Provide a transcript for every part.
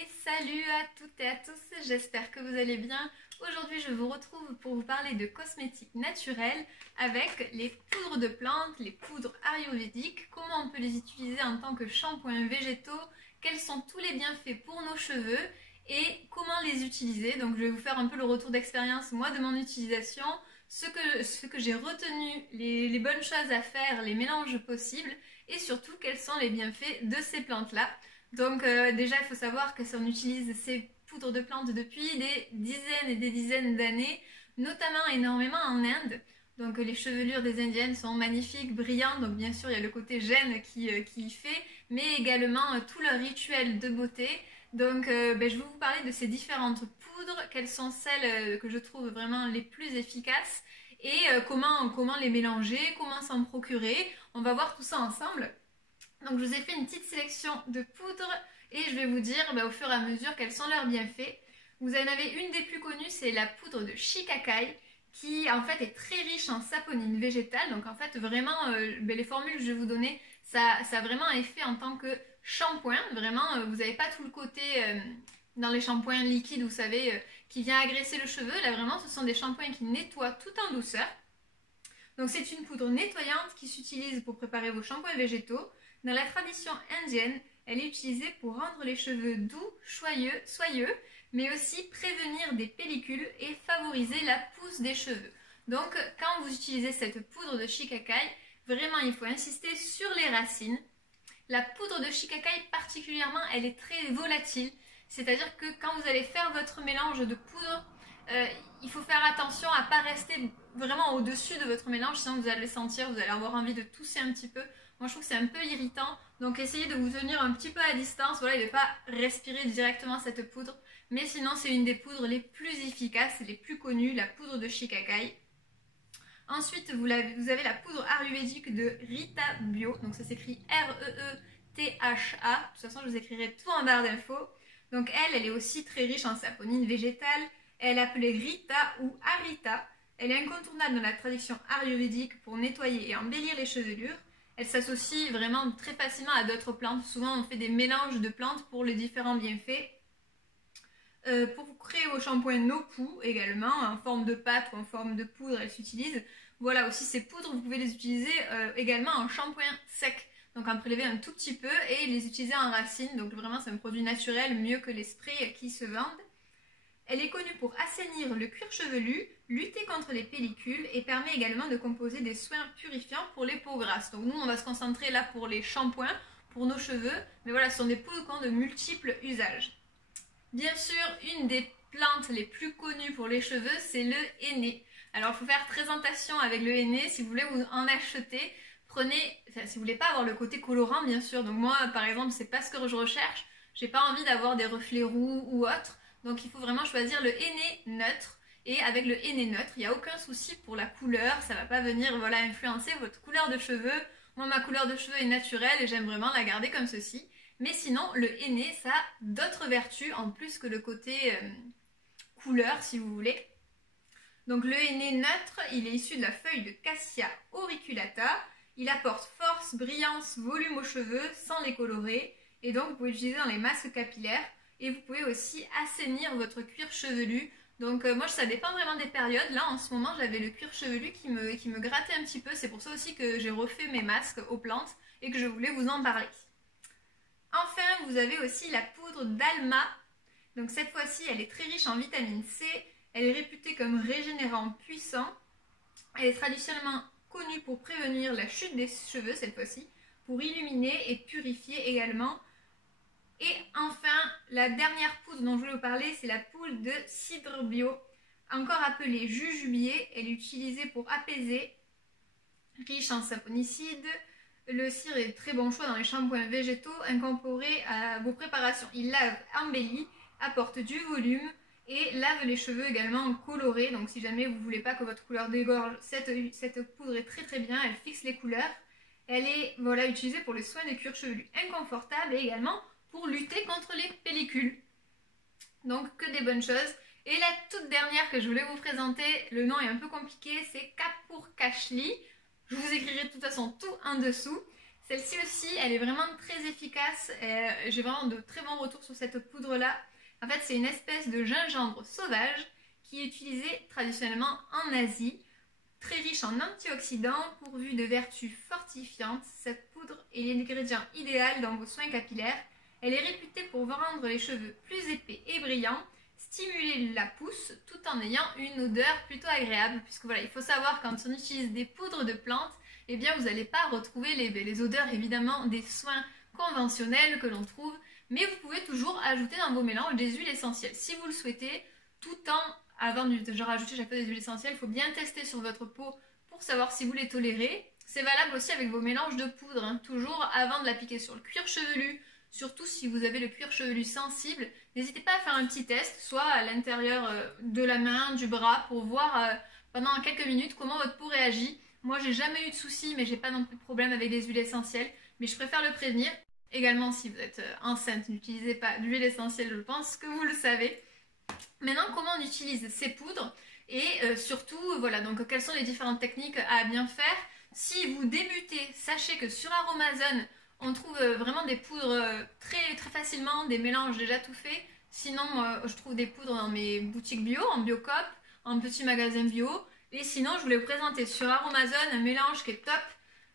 Et salut à toutes et à tous, j'espère que vous allez bien. Aujourd'hui je vous retrouve pour vous parler de cosmétiques naturels avec les poudres de plantes, les poudres ayurvédiques, comment on peut les utiliser en tant que shampoings végétaux, quels sont tous les bienfaits pour nos cheveux et comment les utiliser. Donc je vais vous faire un peu le retour d'expérience moi de mon utilisation, ce que j'ai retenu, les bonnes choses à faire, les mélanges possibles et surtout quels sont les bienfaits de ces plantes-là. Donc déjà il faut savoir que on utilise ces poudres de plantes depuis des dizaines et des dizaines d'années, notamment énormément en Inde. Donc les chevelures des Indiennes sont magnifiques, brillantes, donc bien sûr il y a le côté gène qui y fait, mais également tout leur rituel de beauté. Donc je vais vous parler de ces différentes poudres, quelles sont celles que je trouve vraiment les plus efficaces et comment les mélanger, comment s'en procurer. On va voir tout ça ensemble. Donc je vous ai fait une petite sélection de poudres et je vais vous dire au fur et à mesure quels sont leurs bienfaits. Vous en avez une des plus connues, c'est la poudre de shikakai qui en fait est très riche en saponine végétale. Donc en fait vraiment les formules que je vais vous donner, ça a vraiment un effet en tant que shampoing. Vraiment vous n'avez pas tout le côté dans les shampoings liquides, vous savez, qui vient agresser le cheveu. Là vraiment ce sont des shampoings qui nettoient tout en douceur. Donc c'est une poudre nettoyante qui s'utilise pour préparer vos shampoings végétaux. Dans la tradition indienne, elle est utilisée pour rendre les cheveux doux, soyeux, mais aussi prévenir des pellicules et favoriser la pousse des cheveux. Donc, quand vous utilisez cette poudre de shikakai, vraiment il faut insister sur les racines. La poudre de shikakai particulièrement, elle est très volatile, c'est-à-dire que quand vous allez faire votre mélange de poudre, il faut faire attention à ne pas rester vraiment au-dessus de votre mélange, sinon vous allez le sentir, vous allez avoir envie de tousser un petit peu. Moi je trouve que c'est un peu irritant, donc essayez de vous tenir un petit peu à distance, voilà, et de ne pas respirer directement cette poudre. Mais sinon c'est une des poudres les plus efficaces, les plus connues, la poudre de shikakai. Ensuite vous avez la poudre ayurvédique de Rita Bio, donc ça s'écrit R-E-E-T-H-A, de toute façon je vous écrirai tout en barre d'infos. Donc elle est aussi très riche en saponine végétale, elle est appelée Rita ou Arita. Elle est incontournable dans la tradition ayurvédique pour nettoyer et embellir les chevelures. Elle s'associe vraiment très facilement à d'autres plantes. Souvent, on fait des mélanges de plantes pour les différents bienfaits. Pour créer vos shampoings no-poo également, en forme de pâte ou en forme de poudre, elles s'utilisent. Voilà, aussi ces poudres, vous pouvez les utiliser également en shampoing sec. Donc en prélever un tout petit peu et les utiliser en racines. Donc vraiment, c'est un produit naturel, mieux que les sprays qui se vendent. Elle est connue pour assainir le cuir chevelu, lutter contre les pellicules et permet également de composer des soins purifiants pour les peaux grasses. Donc nous, on va se concentrer là pour les shampoings, pour nos cheveux, mais voilà, ce sont des poudres qui ont de multiples usages. Bien sûr, une des plantes les plus connues pour les cheveux, c'est le henné. Alors, il faut faire très attention avec le henné. Si vous voulez vous en acheter, prenez, si vous voulez pas avoir le côté colorant, bien sûr. Donc moi, par exemple, c'est pas ce que je recherche. J'ai pas envie d'avoir des reflets roux ou autre. Donc il faut vraiment choisir le henné neutre. Et avec le henné neutre, il n'y a aucun souci pour la couleur. Ça ne va pas venir influencer votre couleur de cheveux. Moi, ma couleur de cheveux est naturelle et j'aime vraiment la garder comme ceci. Mais sinon, le henné, ça a d'autres vertus en plus que le côté couleur, si vous voulez. Donc le henné neutre, il est issu de la feuille de Cassia auriculata. Il apporte force, brillance, volume aux cheveux sans les colorer. Et donc vous pouvez l'utiliser dans les masques capillaires. Et vous pouvez aussi assainir votre cuir chevelu. Donc moi ça dépend vraiment des périodes. Là en ce moment j'avais le cuir chevelu qui me grattait un petit peu. C'est pour ça aussi que j'ai refait mes masques aux plantes et que je voulais vous en parler. Enfin vous avez aussi la poudre d'Alma. Donc cette fois-ci elle est très riche en vitamine C. Elle est réputée comme régénérant puissant. Elle est traditionnellement connue pour prévenir la chute des cheveux cette fois-ci. Pour illuminer et purifier également. Et enfin, la dernière poudre dont je voulais vous parler, c'est la poudre de cidre bio, encore appelée jujubier. Elle est utilisée pour apaiser, riche en saponicides. Le cidre est très bon choix dans les shampoings végétaux incorporés à vos préparations. Il lave, embellit, apporte du volume et lave les cheveux également colorés. Donc si jamais vous ne voulez pas que votre couleur dégorge, cette poudre est très très bien, elle fixe les couleurs. Elle est utilisée pour les soins des cuirs chevelus inconfortables et également pour lutter contre les pellicules. Donc que des bonnes choses. Et la toute dernière que je voulais vous présenter, le nom est un peu compliqué, c'est Kapur Kashli. Je vous écrirai de toute façon tout en dessous. Celle-ci aussi, elle est vraiment très efficace. J'ai vraiment de très bons retours sur cette poudre-là. En fait, c'est une espèce de gingembre sauvage qui est utilisé traditionnellement en Asie. Très riche en antioxydants, pourvu de vertus fortifiantes, cette poudre est l'ingrédient idéal dans vos soins capillaires. Elle est réputée pour rendre les cheveux plus épais et brillants, stimuler la pousse tout en ayant une odeur plutôt agréable. Puisque voilà, il faut savoir quand on utilise des poudres de plantes, eh bien vous n'allez pas retrouver les odeurs évidemment des soins conventionnels que l'on trouve, mais vous pouvez toujours ajouter dans vos mélanges des huiles essentielles si vous le souhaitez, tout en avant de rajouter chaque fois des huiles essentielles, il faut bien tester sur votre peau pour savoir si vous les tolérez. C'est valable aussi avec vos mélanges de poudre, hein, toujours avant de l'appliquer sur le cuir chevelu, surtout si vous avez le cuir chevelu sensible. N'hésitez pas à faire un petit test, soit à l'intérieur de la main, du bras, pour voir pendant quelques minutes comment votre peau réagit. Moi, j'ai jamais eu de soucis, mais j'ai pas non plus de problème avec des huiles essentielles, mais je préfère le prévenir. Également, si vous êtes enceinte, n'utilisez pas d'huile essentielle, je pense que vous le savez. Maintenant, comment on utilise ces poudres et surtout, voilà, donc quelles sont les différentes techniques à bien faire. Si vous débutez, sachez que sur Aromazone, on trouve vraiment des poudres très, très facilement, des mélanges déjà tout faits. Sinon, je trouve des poudres dans mes boutiques bio, en Biocoop, en petits magasins bio. Et sinon, je voulais vous présenter sur Aromazone un mélange qui est top,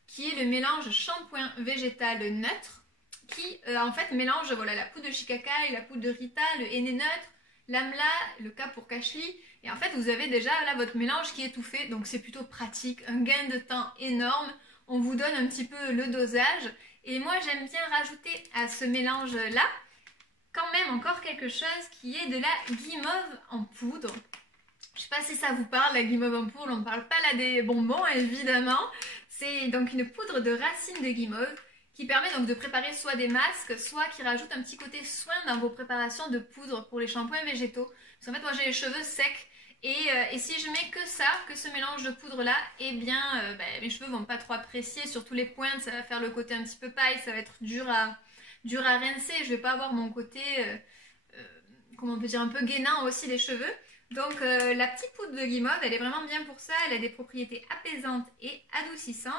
qui est le mélange shampoing végétal neutre, qui en fait mélange voilà, la poudre de shikakai, la poudre de Rita, le henné neutre, l'amla, le kapurkashli, et en fait vous avez déjà là votre mélange qui est tout fait, donc c'est plutôt pratique, un gain de temps énorme. On vous donne un petit peu le dosage, et moi j'aime bien rajouter à ce mélange là quand même encore quelque chose qui est de la guimauve en poudre. Je sais pas si ça vous parle, la guimauve en poudre, on ne parle pas là des bonbons évidemment. C'est donc une poudre de racines de guimauve qui permet donc de préparer soit des masques, soit qui rajoute un petit côté soin dans vos préparations de poudre pour les shampoings végétaux. Parce qu'en fait, moi j'ai les cheveux secs et si je mets que ça, que ce mélange de poudre là, eh bien mes cheveux vont pas trop apprécier, surtout les pointes, ça va faire le côté un petit peu paille, ça va être dur à rincer, je vais pas avoir mon côté, comment on peut dire, un peu gainant aussi les cheveux. Donc la petite poudre de guimauve, elle est vraiment bien pour ça, elle a des propriétés apaisantes et adoucissantes.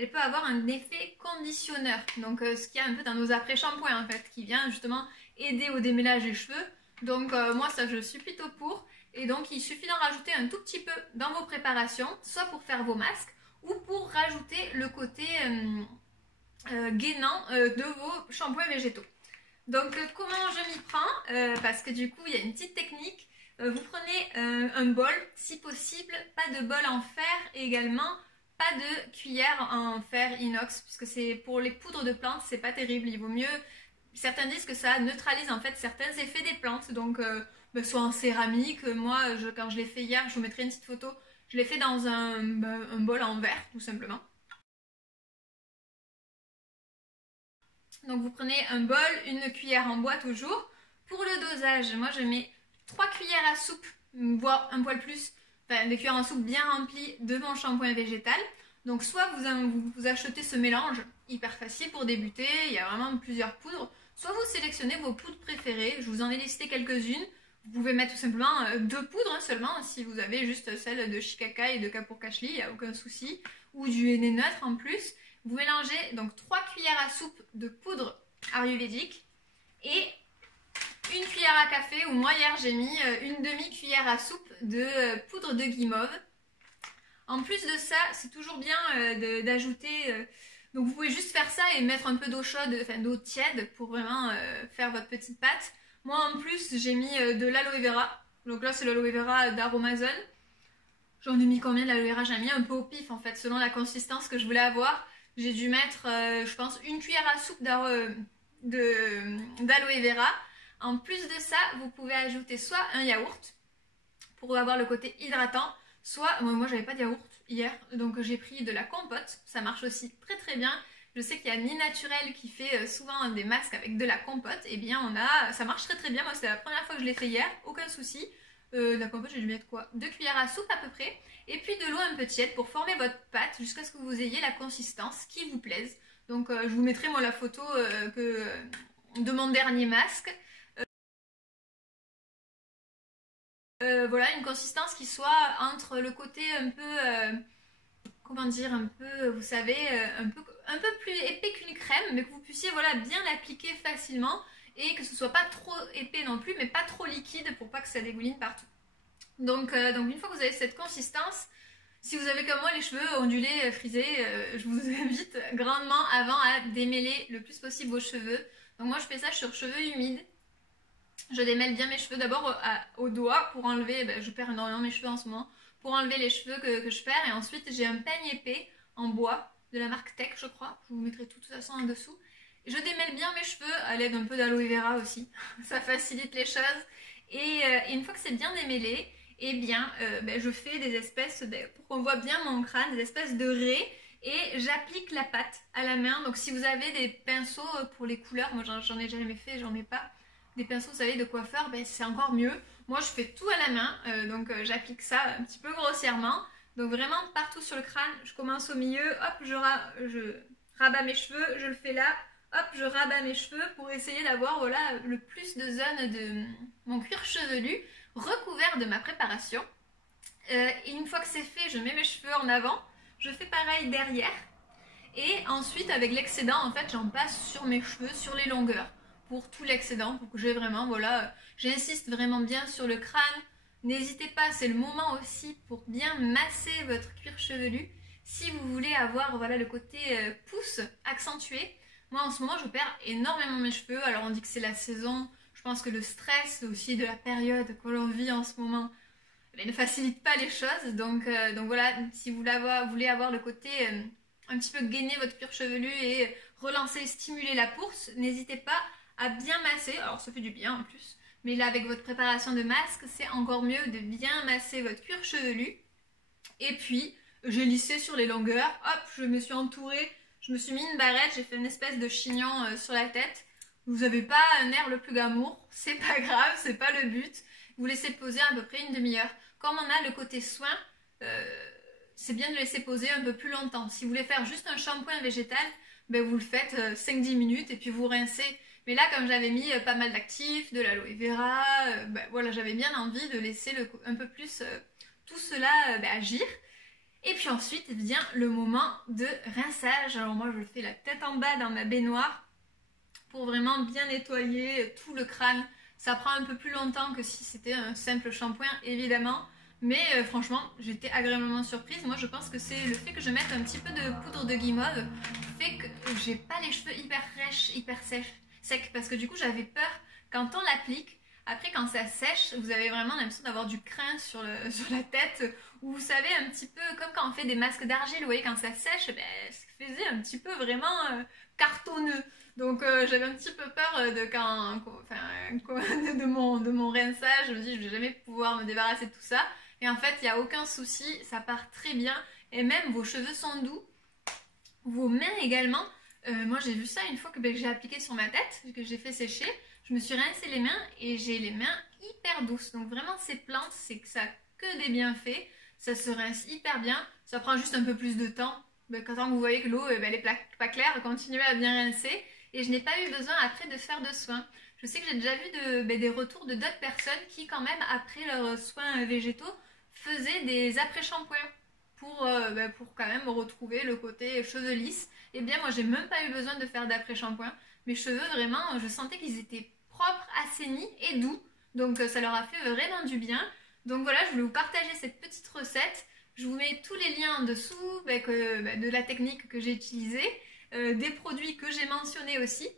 Elle peut avoir un effet conditionneur, donc ce qu'il y a un peu dans nos après-shampoings en fait, qui vient justement aider au démêlage des cheveux. Donc moi ça je suis plutôt pour, et donc il suffit d'en rajouter un tout petit peu dans vos préparations, soit pour faire vos masques, ou pour rajouter le côté gainant de vos shampoings végétaux. Donc comment je m'y prends, parce que du coup il y a une petite technique. Vous prenez un bol, si possible, pas de bol en fer et également pas de cuillère en fer inox, puisque c'est pour les poudres de plantes, c'est pas terrible. Il vaut mieux. Certains disent que ça neutralise en fait certains effets des plantes, donc soit en céramique. Moi, quand je l'ai fait hier, je vous mettrai une petite photo. Je l'ai fait dans un bol en verre, tout simplement. Donc vous prenez un bol, une cuillère en bois toujours. Pour le dosage, moi je mets 3 cuillères à soupe, voire un poil plus, enfin des cuillères en soupe bien remplies de mon shampoing végétal. Donc soit vous achetez ce mélange, hyper facile pour débuter, il y a vraiment plusieurs poudres, soit vous sélectionnez vos poudres préférées, je vous en ai listé quelques-unes. Vous pouvez mettre tout simplement 2 poudres seulement, si vous avez juste celle de shikakai et de kapurkashli, il n'y a aucun souci, ou du henné neutre en plus. Vous mélangez donc 3 cuillères à soupe de poudre ayurvédique et une cuillère à café, ou moi hier j'ai mis une demi-cuillère à soupe de poudre de guimauve. En plus de ça, c'est toujours bien d'ajouter, donc vous pouvez juste faire ça et mettre un peu d'eau chaude, enfin d'eau tiède pour vraiment faire votre petite pâte. Moi en plus j'ai mis de l'aloe vera, donc là c'est l'aloe vera d'Aromazone. J'en ai mis combien de l'aloe vera? J'ai mis un peu au pif en fait, selon la consistance que je voulais avoir. J'ai dû mettre, je pense, une cuillère à soupe d'aloe vera. En plus de ça, vous pouvez ajouter soit un yaourt pour avoir le côté hydratant, soit, moi j'avais pas de yaourt hier, donc j'ai pris de la compote, ça marche aussi très très bien. Je sais qu'il y a Mi Naturel qui fait souvent des masques avec de la compote, et bien ça marche très très bien. Moi c'est la première fois que je l'ai fait hier, aucun souci. La compote, j'ai dû mettre quoi? 2 cuillères à soupe à peu près, et puis de l'eau un peu tiède pour former votre pâte jusqu'à ce que vous ayez la consistance qui vous plaise. Donc je vous mettrai moi la photo de mon dernier masque. Voilà, une consistance qui soit entre le côté un peu, comment dire, un peu, vous savez, un peu plus épais qu'une crème, mais que vous puissiez voilà, bien l'appliquer facilement et que ce soit pas trop épais non plus, mais pas trop liquide pour pas que ça dégouline partout. Donc une fois que vous avez cette consistance, si vous avez comme moi les cheveux ondulés, frisés, je vous invite grandement avant à démêler le plus possible vos cheveux. Donc moi je fais ça sur cheveux humides. Je démêle bien mes cheveux d'abord au doigt pour enlever, je perds énormément mes cheveux en ce moment, pour enlever les cheveux que je perds. Et ensuite j'ai un peigne épais en bois de la marque Tech je crois, je vous mettrai tout de toute façon en dessous. Je démêle bien mes cheveux à l'aide un peu d'aloe vera aussi, ça facilite les choses. Et une fois que c'est bien démêlé, eh bien je fais des espèces, pour qu'on voit bien mon crâne, des espèces de raies. Et j'applique la pâte à la main. Donc si vous avez des pinceaux pour les couleurs, moi j'en ai jamais fait, j'en ai pas. Des pinceaux, vous savez, de coiffeur, c'est encore mieux. Moi, je fais tout à la main, donc j'applique ça un petit peu grossièrement. Donc vraiment partout sur le crâne, je commence au milieu, hop, je rabats mes cheveux, je le fais là, hop, je rabats mes cheveux pour essayer d'avoir voilà, le plus de zones de mon cuir chevelu recouvert de ma préparation. Et une fois que c'est fait, je mets mes cheveux en avant, je fais pareil derrière. Et ensuite, avec l'excédent, en fait, j'en passe sur mes cheveux, sur les longueurs. Pour tout l'excédent, pour que j'ai vraiment, voilà, j'insiste vraiment bien sur le crâne. N'hésitez pas, c'est le moment aussi pour bien masser votre cuir chevelu. Si vous voulez avoir voilà, le côté pouce accentué, moi en ce moment je perds énormément mes cheveux. Alors on dit que c'est la saison, je pense que le stress aussi de la période que l'on vit en ce moment ne facilite pas les choses. Donc voilà, si vous voulez avoir le côté un petit peu gainer votre cuir chevelu et relancer, stimuler la pousse, n'hésitez pas à bien masser, alors ça fait du bien en plus, mais là avec votre préparation de masque, c'est encore mieux de bien masser votre cuir chevelu. Et puis, j'ai lissé sur les longueurs, hop, je me suis entourée, je me suis mis une barrette, j'ai fait une espèce de chignon sur la tête. Vous n'avez pas un air le plus glamour, c'est pas grave, c'est pas le but. Vous laissez poser à peu près une demi-heure. Comme on a le côté soin, c'est bien de laisser poser un peu plus longtemps. Si vous voulez faire juste un shampoing végétal, vous le faites 5-10 minutes et puis vous rincez. Mais là, comme j'avais mis pas mal d'actifs, de l'aloe vera, voilà, j'avais bien envie de laisser un peu plus tout cela agir. Et puis ensuite vient le moment de rinçage. Alors moi, je le fais la tête en bas dans ma baignoire pour vraiment bien nettoyer tout le crâne. Ça prend un peu plus longtemps que si c'était un simple shampoing, évidemment. Mais franchement, j'étais agréablement surprise. Moi, je pense que c'est le fait que je mette un petit peu de poudre de guimauve fait que j'ai pas les cheveux hyper rêches, hyper secs. Parce que du coup, j'avais peur quand on l'applique. Après, quand ça sèche, vous avez vraiment l'impression d'avoir du crin sur la tête. Ou vous savez, un petit peu comme quand on fait des masques d'argile. Vous voyez, quand ça sèche, ça faisait un petit peu vraiment cartonneux. Donc j'avais un petit peu peur de mon rinçage. Je me dis, je vais jamais pouvoir me débarrasser de tout ça. Et en fait, il n'y a aucun souci, ça part très bien. Et même vos cheveux sont doux. Vos mains également. Moi, j'ai vu ça une fois que j'ai appliqué sur ma tête, que j'ai fait sécher. Je me suis rincé les mains et j'ai les mains hyper douces. Donc vraiment, ces plantes, c'est que ça n'a que des bienfaits. Ça se rince hyper bien. Ça prend juste un peu plus de temps. Quand vous voyez que l'eau elle est pas claire, continuez à bien rincer. Et je n'ai pas eu besoin après de faire de soins. Je sais que j'ai déjà vu des retours de d'autres personnes qui, quand même, après leurs soins végétaux, faisaient des après-shampoings pour quand même retrouver le côté cheveux lisses. Et bien, moi, j'ai même pas eu besoin de faire d'après-shampoing. Mes cheveux, vraiment, je sentais qu'ils étaient propres, assainis et doux. Donc, ça leur a fait vraiment du bien. Donc voilà, je voulais vous partager cette petite recette. Je vous mets tous les liens en dessous de la technique que j'ai utilisée. Des produits que j'ai mentionnés aussi.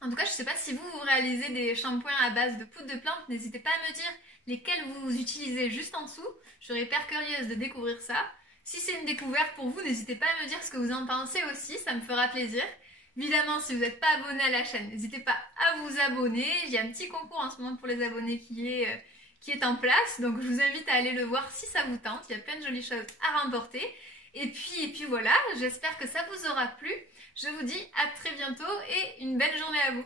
En tout cas, je ne sais pas si vous réalisez des shampoings à base de poudre de plante. N'hésitez pas à me dire lesquels vous utilisez juste en dessous. Je serais hyper curieuse de découvrir ça. Si c'est une découverte pour vous, n'hésitez pas à me dire ce que vous en pensez aussi. Ça me fera plaisir. Évidemment, si vous n'êtes pas abonné à la chaîne, n'hésitez pas à vous abonner. Il y a un petit concours en ce moment pour les abonnés qui est en place. Donc, je vous invite à aller le voir si ça vous tente. Il y a plein de jolies choses à remporter. Et puis voilà, j'espère que ça vous aura plu. Je vous dis à très bientôt et une belle journée à vous.